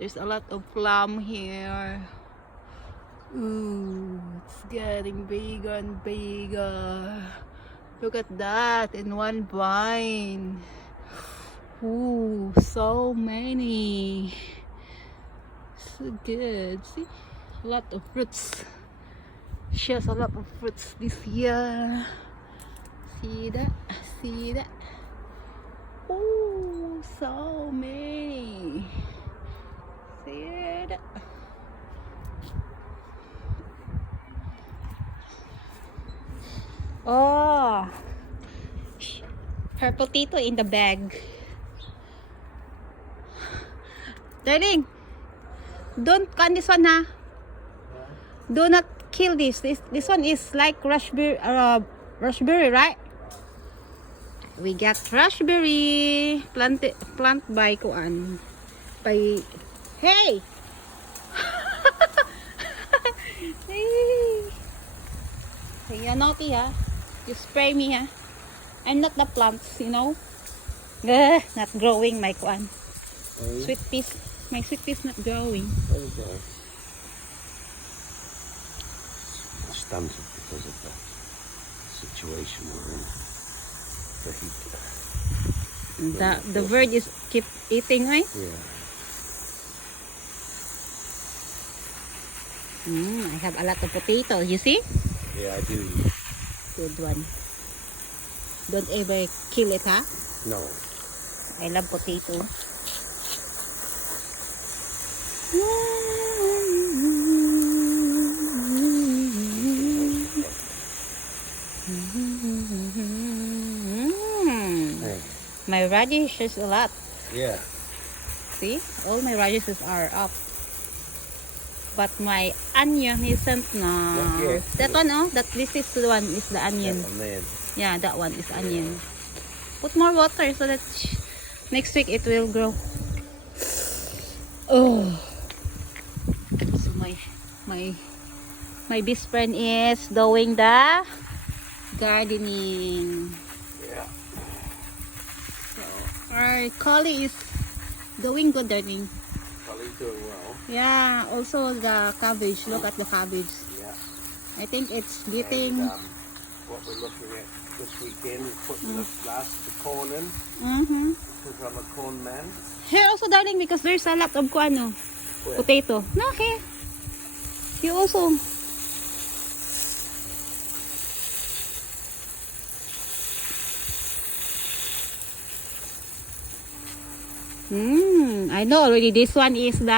There's a lot of plum here. Ooh, it's getting bigger and bigger. Look at that in one vine. Ooh, so many. So good. See? A lot of fruits. She has a lot of fruits this year. See that? See that? Ooh, so many. See that? Oh, her potato in the bag. Darling, don't cut this one, ha? Do not kill this. This one is like raspberry, right? We got raspberry plant by kuan by. Hey. Hey. You're naughty, ha? You spray me, ha? I'm not the plants, you know. Not growing, my kuan. Sweet peas. My sweet peas not growing. There we go. Stunted because of the situation we're in. The heat. The bird is keep eating, right? Yeah. I have a lot of potatoes, you see? Yeah, I do. Good one. Don't ever kill it, ha? No. I love potato. Hey. My radishes a lot. Yeah. See? All my radishes are up. But my onion isn't na. Not yet. That one, oh, this is the one is the onion. That one there. Yeah, that one is onion. Put more water so that next week it will grow. Oh. So my best friend is doing the gardening. Yeah. So our collie is doing good, darling. Probably doing well. Yeah, also the cabbage. Look at the cabbage. Yeah. I think it's getting. And, what we're looking at this weekend is putting the corn in because I'm a corn man. Here also, darling, because there's a lot of kuano potato. No, here. You also. I know already. This one is the